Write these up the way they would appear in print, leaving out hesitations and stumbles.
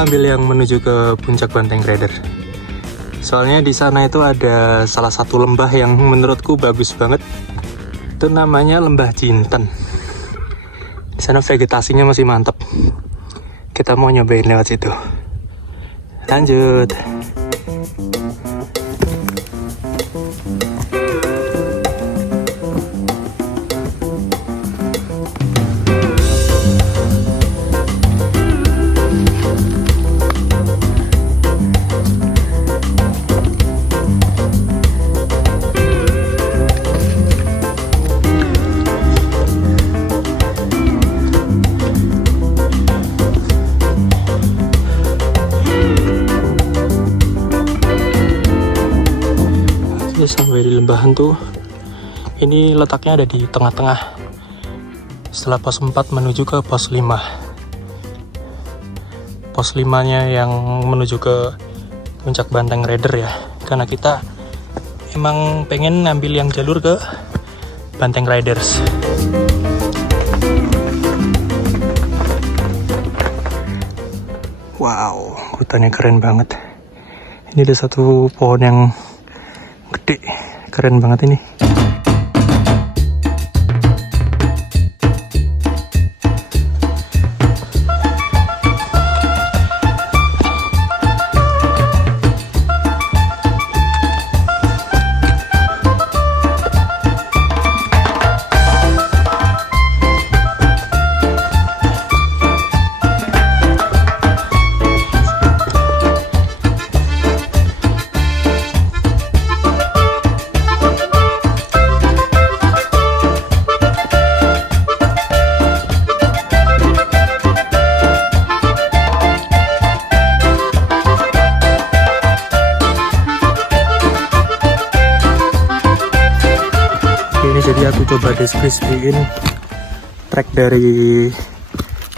kita ambil yang menuju ke puncak Banteng Rider. Soalnya di sana itu ada salah satu lembah yang menurutku bagus banget. Itu namanya Lembah Jinten. Di sana vegetasinya masih mantap. Kita mau nyobain lewat situ. Lanjut. Sampai di lembahan tuh, ini letaknya ada di tengah-tengah setelah pos 4 menuju ke pos 5. Pos 5 nya yang menuju ke puncak Banteng Rider ya, karena kita emang pengen ngambil yang jalur ke Banteng Riders. Wow, hutannya keren banget. Ini ada satu pohon yang gede, keren banget ini. Jadi aku coba deskripsiin trek dari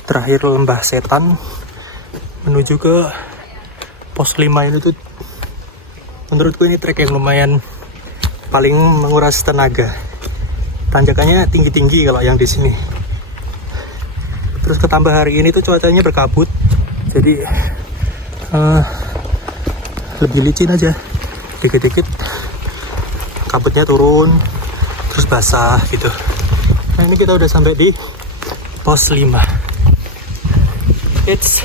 terakhir Lembah Setan menuju ke pos 5 ini tuh, menurutku ini trek yang lumayan paling menguras tenaga. Tanjakannya tinggi-tinggi kalau yang di sini. Terus ketambah hari ini tuh cuacanya berkabut, jadi lebih licin aja. Dikit-dikit kabutnya turun, terus basah gitu. Nah ini kita udah sampai di pos 5. It's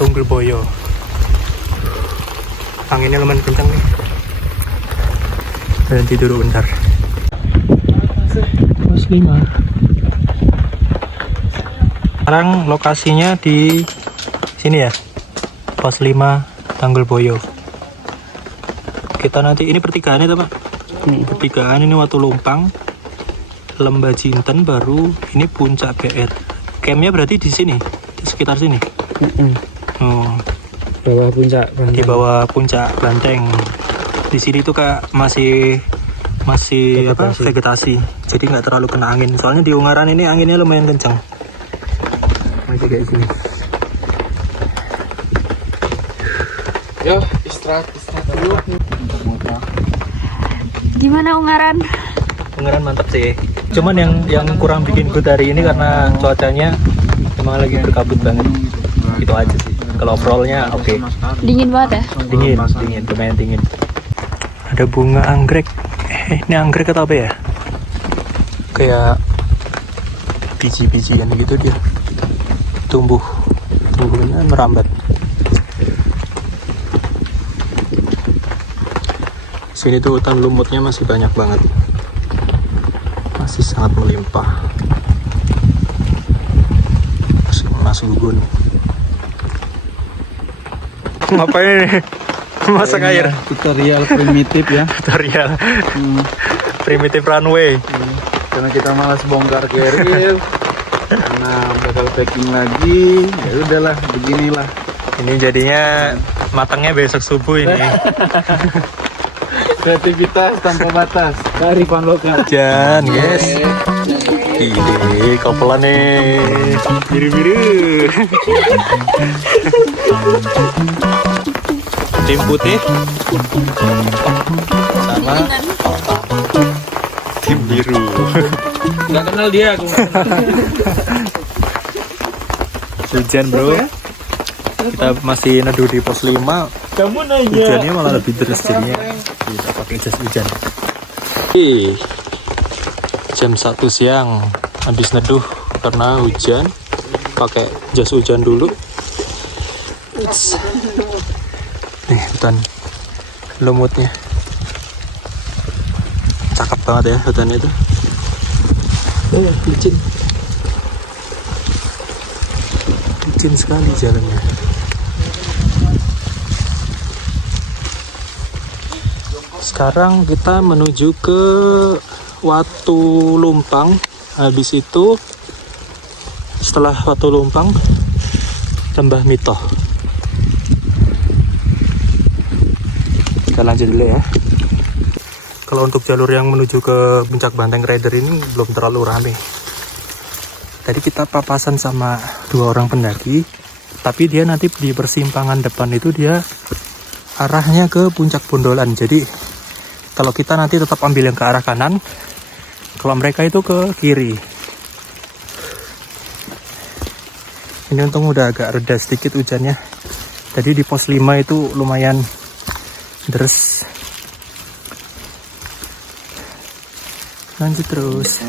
Tunggul Boyo. Anginnya lumayan kencang nih. Berhenti dulu bentar. Pos 5. Sekarang lokasinya di sini ya, pos 5 Tunggul Boyo. Kita nanti, ini pertigaan itu Pak. Pertigaan ini Watu Lumpang, Lembah Jinten, baru ini puncak BR. Campnya berarti di sini, di sekitar sini. Oh, Bawah puncak Banteng. di bawah puncak Banteng. Di sini tuh Kak masih vegetasi, jadi nggak terlalu kena angin. Soalnya di Ungaran ini anginnya lumayan kencang. Masih kayak gini. Yo, istirahat dulu. Gimana Ungaran? Ungaran mantap sih. Cuman yang kurang bikin good hari ini karena cuacanya emang lagi berkabut banget. Itu aja sih. Kalau overallnya oke. Dingin banget ya? Dingin, lumayan dingin. Ada bunga anggrek. Ini anggrek atau apa ya? Kayak biji-bijian gitu dia. Tumbuhnya merambat. Sini tuh hutan lumutnya masih banyak banget, masih sangat melimpah. Mas Gugun ngapain ini? Masak air. Tutorial primitif ya. Tutorial primitif runway. Karena kita malas bongkar keril, karena bakal packing lagi. Ya udahlah, beginilah. Ini jadinya matangnya besok subuh ini. Kreativitas tanpa batas. Kearifan lokal. Jan, guys. Ide, kopelan nih. Biru-biru. Tim putih sama tim biru. Nggak kenal dia, aku nggak kenal. Hujan bro. Kita masih neduh di pos 5. Kamu nanya. Hujannya malah lebih deras jadinya. Kita pakai jas hujan. Jam 1 siang habis neduh karena hujan. Pakai jas hujan dulu. Nih hutan lumutnya. Cakep banget ya hutan itu. Licin. Licin sekali jalannya. Sekarang kita menuju ke Watu Lumpang. Habis itu setelah Watu Lumpang Lembah Mitoh. Kita lanjut dulu ya. Kalau untuk jalur yang menuju ke Puncak Banteng Rider ini belum terlalu rame. Tadi kita papasan sama 2 orang pendaki, tapi dia nanti di persimpangan depan itu dia arahnya ke Puncak Bondolan. Jadi kalau kita nanti tetap ambil yang ke arah kanan, kalau mereka itu ke kiri. Ini untung udah agak reda sedikit hujannya. Tadi di pos 5 itu lumayan deres. Lanjut terus.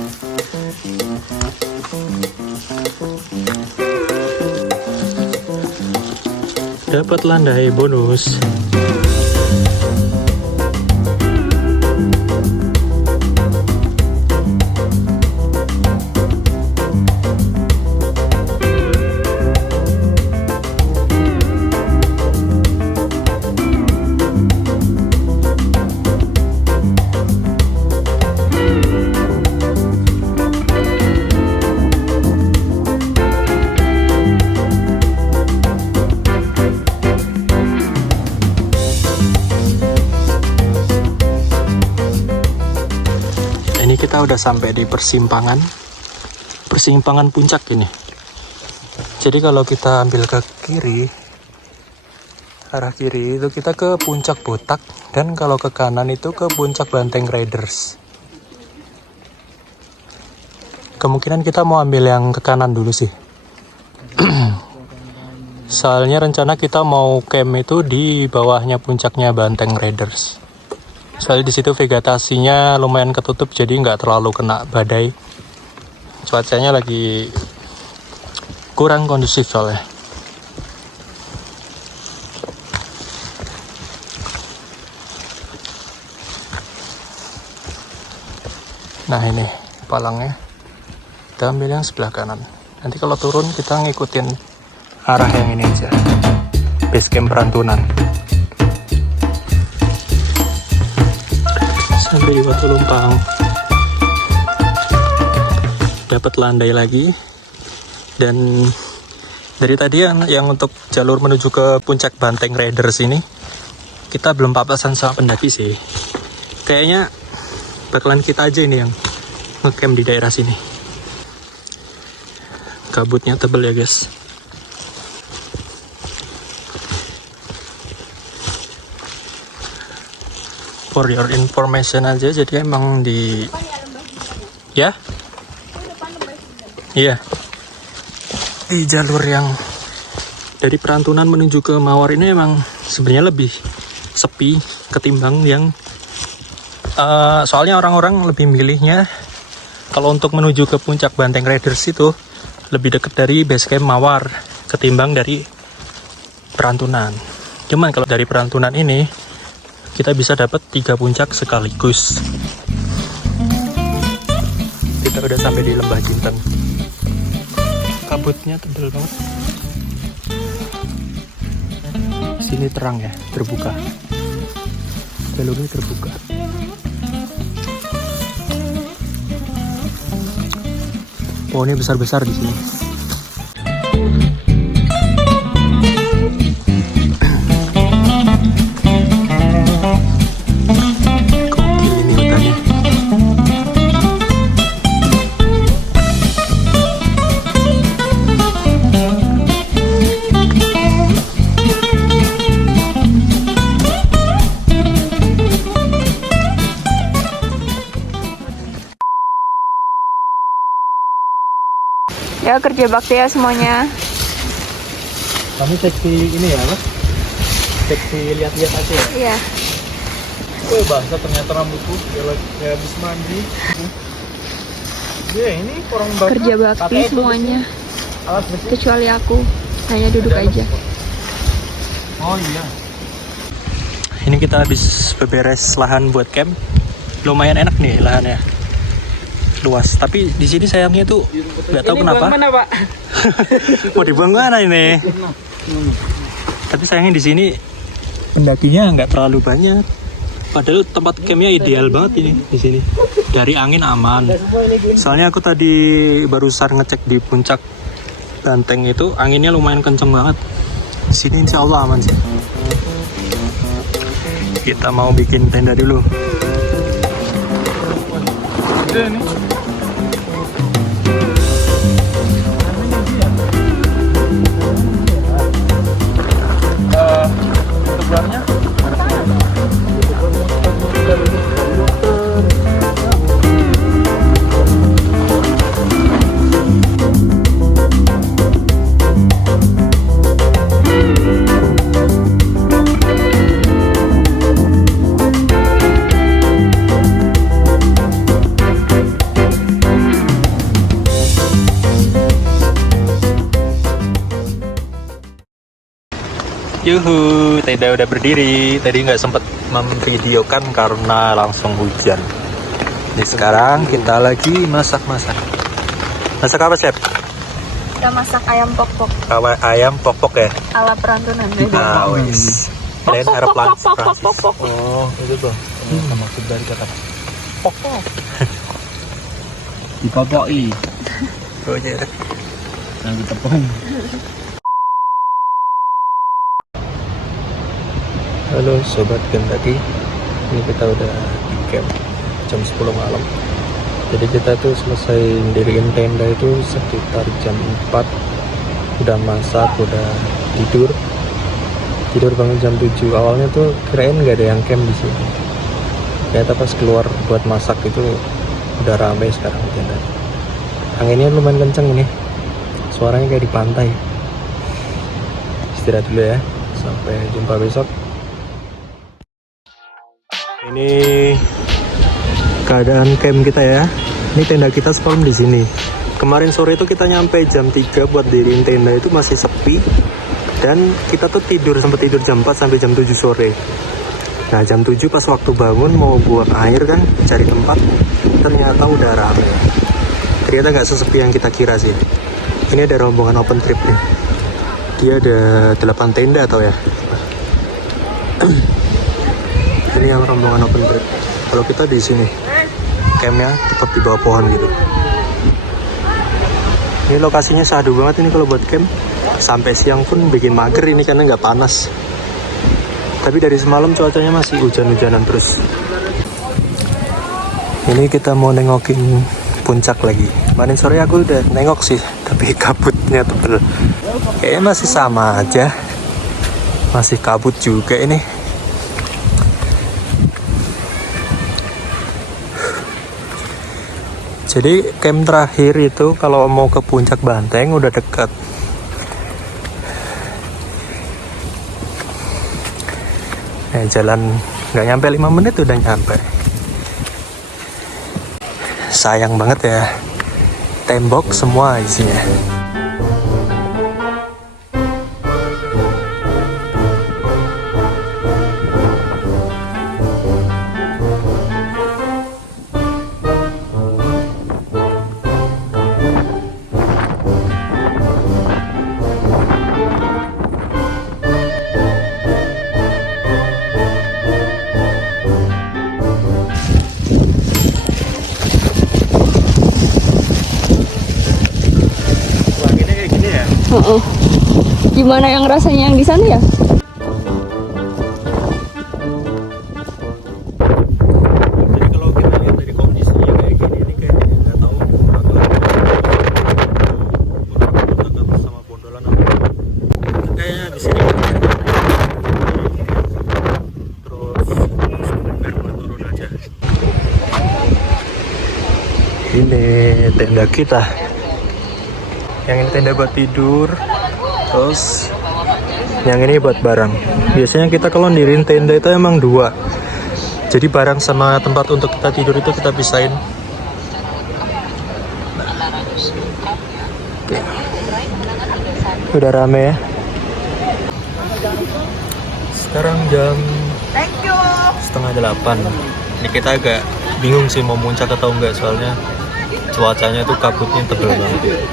Dapat landai bonus. Ini kita udah sampai di persimpangan puncak ini. Jadi kalau kita ambil ke kiri, arah kiri itu kita ke Puncak Botak, dan kalau ke kanan itu ke Puncak Banteng Riders. Kemungkinan kita mau ambil yang ke kanan dulu sih. Soalnya rencana kita mau camp itu di bawahnya puncaknya Banteng Riders. Soalnya di situ vegetasinya lumayan ketutup, jadi nggak terlalu kena badai. Cuacanya lagi kurang kondusif soalnya. Nah ini palangnya, kita ambil yang sebelah kanan. Nanti kalau turun kita ngikutin arah yang ini aja, base camp Perantunan. Sampai di Watu Lumpang, dapat landai lagi. Dan dari tadi yang untuk jalur menuju ke Puncak Banteng Riders ini kita belum papasan sama pendaki sih. Kayaknya bakalan kita aja ini yang ngecamp di daerah sini. Kabutnya tebel ya guys. For your information aja, jadi emang di ya iya di jalur yang dari Perantunan menuju ke Mawar ini emang sebenarnya lebih sepi ketimbang yang soalnya orang-orang lebih milihnya kalau untuk menuju ke Puncak Banteng Riders itu lebih dekat dari base camp Mawar ketimbang dari Perantunan. Cuman kalau dari Perantunan ini kita bisa dapat 3 puncak sekaligus. Kita udah sampai di Lembah Jinten. Kabutnya tebal banget. Sini terang ya, terbuka. Jalurnya terbuka. Pohonnya besar-besar di sini. Ya kerja bakti ya semuanya. Kami seksi ini ya, Mas? Seksi lihat-lihat aja ya? Iya. Wih, basah ternyata rambutku. Kayak habis mandi. Ya, ini kurang banget. Kerja bakti semuanya. Alat bersih. Kecuali aku. Hanya duduk aja. Oh iya. Ini kita habis beberes lahan buat camp. Lumayan enak nih lahannya. Luas. Tapi di sini sayangnya tuh nggak tahu kenapa. Mana, Pak? Mau dibuang mana ini? Tapi sayangnya di sini pendakinya nggak terlalu banyak. Padahal tempat campnya ideal banget ini di sini. Dari angin aman. Soalnya aku tadi barusan ngecek di puncak Banteng itu anginnya lumayan kenceng banget. Di sini insya Allah aman sih. Kita mau bikin tenda dulu. Gede nih. Sebenarnya Yuhu, tenda udah berdiri. Tadi nggak sempet memvideokan karena langsung hujan. Jadi sekarang kita lagi masak-masak. Masak apa, Chef? Kita masak ayam pok-pok Ayam pok-pok ya? ala perantunan. Nah, wis. Kalian harap Prancis. oh, itu tuh. Maksud dari kata pokok. Dipopoki. Oh iya. Nah, ditepung. Halo sobat Gentaki. Ini kita udah di camp jam 10 malam. Jadi kita tuh selesai diriin tenda itu sekitar jam 4. Udah masak, udah tidur bangun jam 7. Awalnya tuh kirain nggak ada yang camp di sini. Ternyata pas keluar buat masak itu udah ramai sekarang tenda. Anginnya lumayan kenceng ini. Suaranya kayak di pantai. Istirahat dulu ya. Sampai jumpa besok. Ini keadaan camp kita ya. Ini tenda kita semalam di sini. Kemarin sore itu kita nyampe jam 3 buat diriin tenda itu masih sepi. Dan kita tuh sempat tidur jam 4 sampai jam 7 sore. Nah jam 7 pas waktu bangun mau buang air kan, cari tempat, ternyata udah rame. Ternyata nggak sesepi yang kita kira sih. Ini ada rombongan open trip nih. Dia ada 8 tenda atau ya. Ini yang rombongan open trip. Kalau kita di sini, campnya tetap di bawah pohon gitu. Ini lokasinya sadu banget ini kalau buat camp. Sampai siang pun bikin mager ini karena nggak panas. Tapi dari semalam cuacanya masih hujan-hujanan terus. Ini kita mau nengokin puncak lagi. Kemarin sore aku udah nengok sih, tapi kabutnya tebel. Kayaknya masih sama aja. Masih kabut juga ini. Jadi camp terakhir itu kalau mau ke puncak Banteng udah dekat. Jalan nggak nyampe 5 menit udah nyampe. Sayang banget ya, tembok semua isinya. Gimana yang rasanya yang di sana ya? Jadi kalau kita lihat dari kondisinya kayak gini, ini kayak nggak tahu sama bondolan apa. Kayaknya di sini terus biar turun aja. Ini tenda kita. Yang ini tenda buat tidur. Terus Yang ini buat barang. Biasanya kita kalau diriin tenda itu emang 2. Jadi barang sama tempat untuk kita tidur itu kita pisahin. Oke. Udah rame ya. Sekarang jam 7:30. Ini kita agak bingung sih mau muncak atau enggak, soalnya cuacanya tuh kabutnya tebel banget.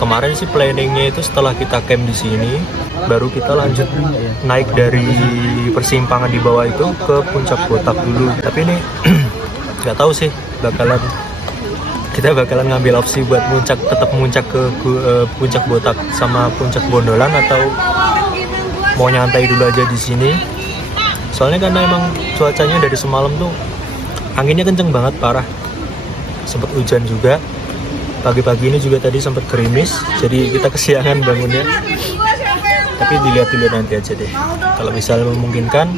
Kemarin sih planningnya itu setelah kita camp di sini, baru kita lanjut naik dari persimpangan di bawah itu ke puncak Botak dulu. Tapi ini nggak tahu sih kita bakalan ngambil opsi buat tetap muncak ke puncak Botak sama puncak Bondolan, atau mau nyantai dulu aja di sini. Soalnya karena emang cuacanya dari semalam tuh anginnya kenceng banget, parah. Sempat hujan juga. Pagi-pagi ini juga tadi sempat gerimis, jadi kita kesiangan bangunnya. Tapi dilihat dulu nanti aja deh. Kalau misalnya memungkinkan,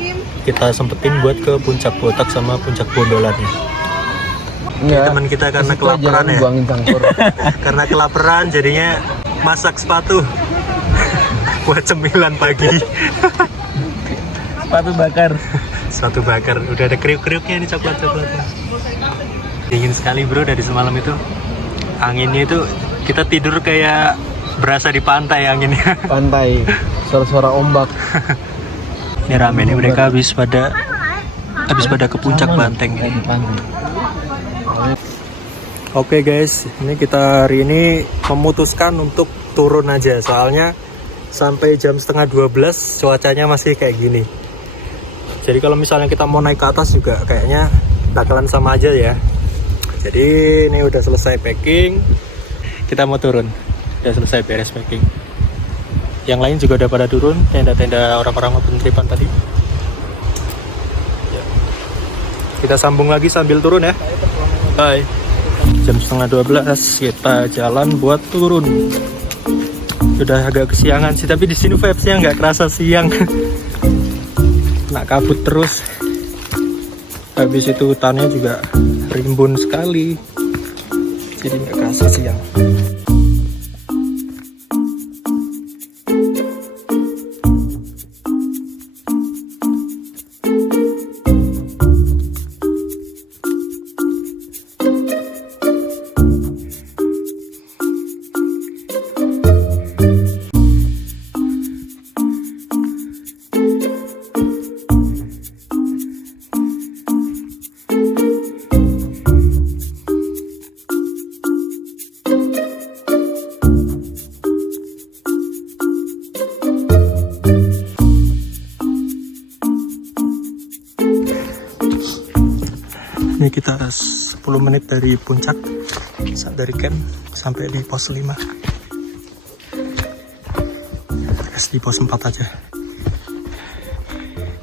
kita sempetin buat ke puncak Botak sama puncak Bondolan ya. Enggak. Teman kita karena kelaparan ya. Karena kelaparan jadinya masak sepatu buat cemilan pagi. Sepatu bakar. Udah ada kriuk-kriuknya nih, coklat-coklatnya. Dingin sekali bro dari semalam itu. Anginnya itu kita tidur kayak berasa di pantai anginnya. Pantai, suara-suara ombak. Ini rame nih, mereka habis pada ke puncak Banteng ini. Oke guys, ini kita hari ini memutuskan untuk turun aja, soalnya sampai jam 11:30 cuacanya masih kayak gini. Jadi kalau misalnya kita mau naik ke atas juga kayaknya bakalan sama aja ya. Jadi ini udah selesai packing, kita mau turun. Udah selesai beres packing. Yang lain juga udah pada turun, tenda-tenda orang-orang open tripan tadi. Ya. Kita sambung lagi sambil turun ya. Bye. Jam 11:30 kita jalan buat turun. Udah agak kesiangan sih, tapi di sini vibes-nya nggak kerasa siang. Nak kabut terus. Habis itu hutannya juga rimbun sekali, jadi nggak kerasa siang. Ini kita 10 menit dari puncak, dari camp sampai di pos 5. Terus di pos 4 aja,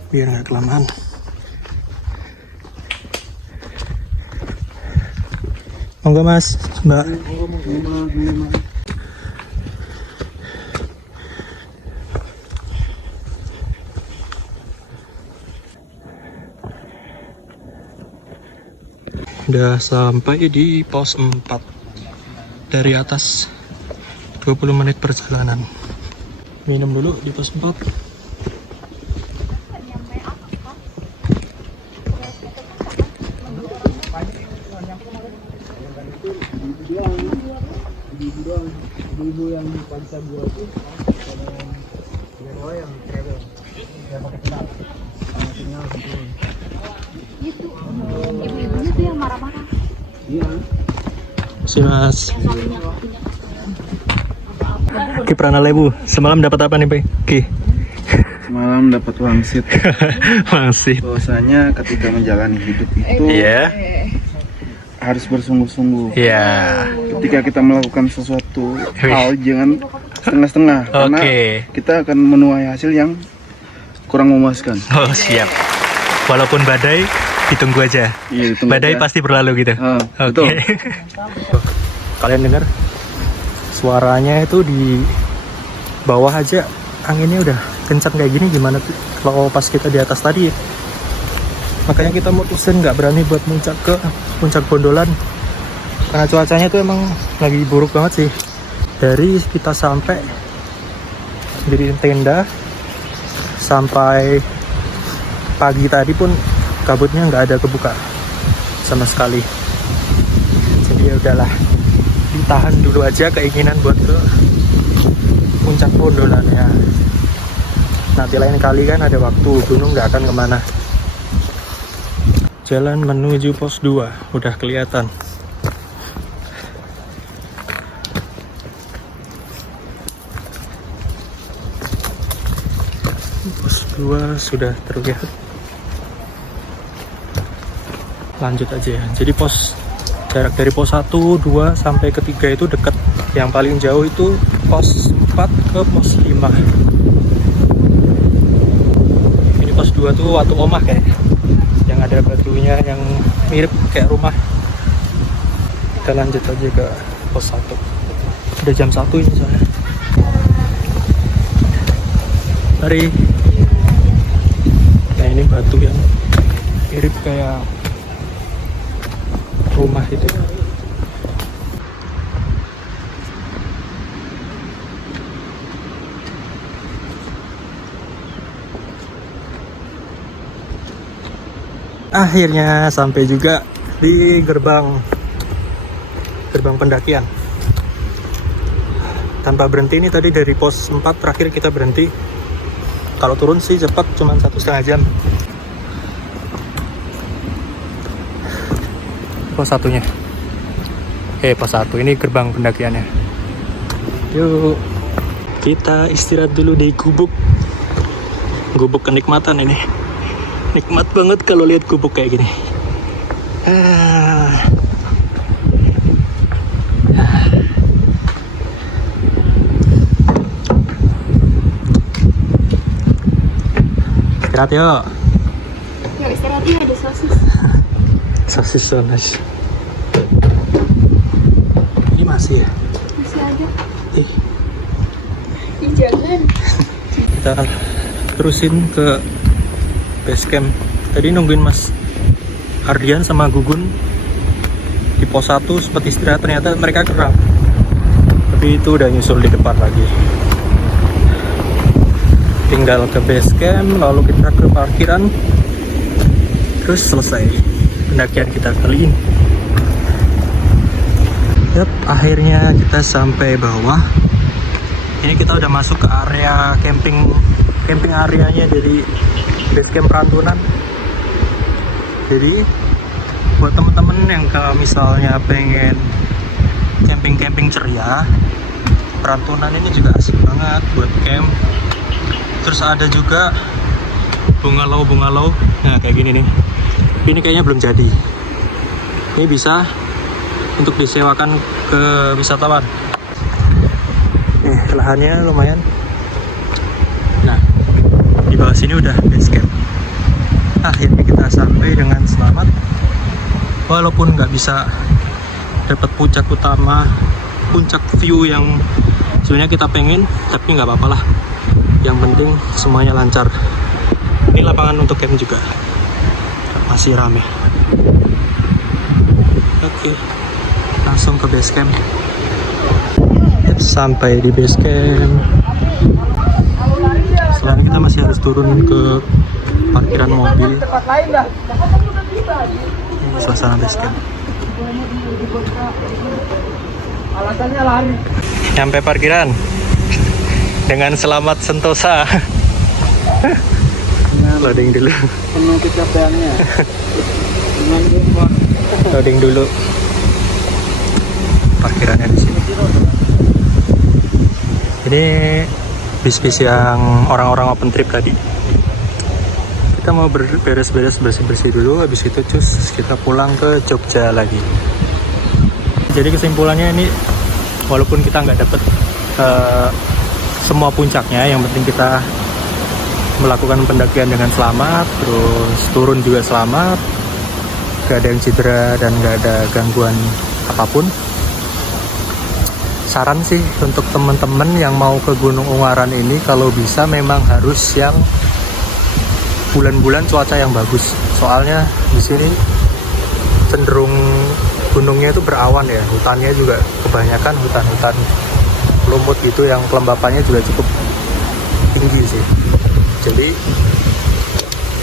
biar nggak kelamaan. Monggo mas, mbak. Udah sampai di pos 4. Dari atas 20 menit perjalanan. Minum dulu di pos 4. Ibu yang panca buah itu yang travel yang pakai kenal sama sinyal gitu. Itu ibu-ibunya tuh yang marah-marah. Iya. Si mas. Ki Pranalebu, semalam dapat apa nih Pak? Ki? Semalam dapat wangsit. Wangsit. Bahwasanya ketika menjalani hidup itu harus bersungguh-sungguh. Iya. Ketika kita melakukan sesuatu hal jangan setengah-setengah, karena kita akan menuai hasil yang kurang memuaskan. Oh siap. Walaupun badai, ditunggu aja. Iya, ditunggu badai aja. pasti berlalu gitu. Betul. Kalian dengar suaranya itu di bawah aja anginnya udah kencang kayak gini, gimana tuh kalau pas kita di atas tadi ya. Makanya kita mutusin nggak berani buat muncak ke puncak Bondolan karena cuacanya tuh emang lagi buruk banget sih. Dari kita sampai diriin tenda sampai pagi tadi pun kabutnya nggak ada kebuka sama sekali. Jadi ya udahlah, ditahan dulu aja keinginan buat ke puncak Bondolan ya. Nanti lain kali kan ada waktu, gunung nggak akan kemana. Jalan menuju pos 2 udah kelihatan. Pos 2 sudah terlihat. Lanjut aja ya. Jadi jarak dari pos 1, 2 sampai ke 3 itu dekat. Yang paling jauh itu pos 4 ke pos 5. Ini pos 2 tuh Watu Omah kayak. Yang ada batunya yang mirip kayak rumah. Kita lanjut aja ke pos 1. Udah jam 1 ini soalnya. Mari. Nah ini batu yang mirip kayak rumah itu. Akhirnya sampai juga di gerbang pendakian. Tanpa berhenti, ini tadi dari pos 4 terakhir kita berhenti. Kalau turun sih cepat, cuma 1,5 jam. Pos 1-nya. Pos 1 ini gerbang pendakiannya. Yuk, kita istirahat dulu di gubuk. Gubuk kenikmatan ini. Nikmat banget kalau lihat gubuk kayak gini. Istirahat yuk. Ya istirahat ya, ada sosis. Sosis so nice. Ini masih ya? Masih ada. Jangan. Kita terusin ke base camp. Tadi nungguin Mas Ardian sama Gugun di pos 1 seperti istirahat, ternyata mereka gerak. Tapi itu udah nyusul di depan lagi. Tinggal ke base camp, lalu kita ke parkiran. Terus selesai pendakian kita kali ini. Yap, akhirnya kita sampai bawah. Ini kita udah masuk ke area camping areanya dari base camp Perantunan. Jadi buat temen-temen yang kalau misalnya pengen camping ceria, Perantunan ini juga asik banget buat camp. Terus ada juga bungalow. Nah kayak gini nih. Ini kayaknya belum jadi. Ini bisa untuk disewakan ke wisatawan. Lahannya lumayan. Nah, di bawah sini udah base camp. Akhirnya kita sampai dengan selamat. Walaupun nggak bisa dapat puncak utama, puncak view yang sebenarnya kita pengen, tapi nggak apa-apa lah. Yang penting semuanya lancar. Ini lapangan untuk camp juga. Masih rame. Oke, langsung ke base camp. Sampai di base camp. Sekarang kita masih harus turun ke parkiran mobil. Ini suasana base camp. Sampai parkiran dengan selamat sentosa. Loading dulu. Penuh kecapeannya. Loading dulu. Parkirannya di sini. Ini bis-bis yang orang-orang open trip tadi. Kita mau beres-beres bersih-bersih dulu, habis itu cus kita pulang ke Jogja lagi. Jadi kesimpulannya ini, walaupun kita nggak dapet semua puncaknya, yang penting kita melakukan pendakian dengan selamat, terus turun juga selamat, gak ada yang cedera dan gak ada gangguan apapun. Saran sih untuk teman-teman yang mau ke Gunung Ungaran ini, kalau bisa memang harus yang bulan-bulan cuaca yang bagus. Soalnya di sini cenderung gunungnya itu berawan ya, hutannya juga kebanyakan hutan-hutan lumut gitu yang kelembapannya juga cukup tinggi sih. Jadi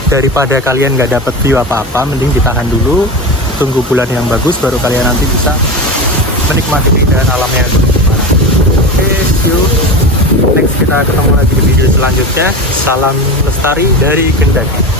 daripada kalian nggak dapat view apa-apa, mending ditahan dulu, tunggu bulan yang bagus, baru kalian nanti bisa menikmati keindahan alamnya. Oke, see you. Next kita ketemu lagi di video selanjutnya. Salam lestari dari Kendari.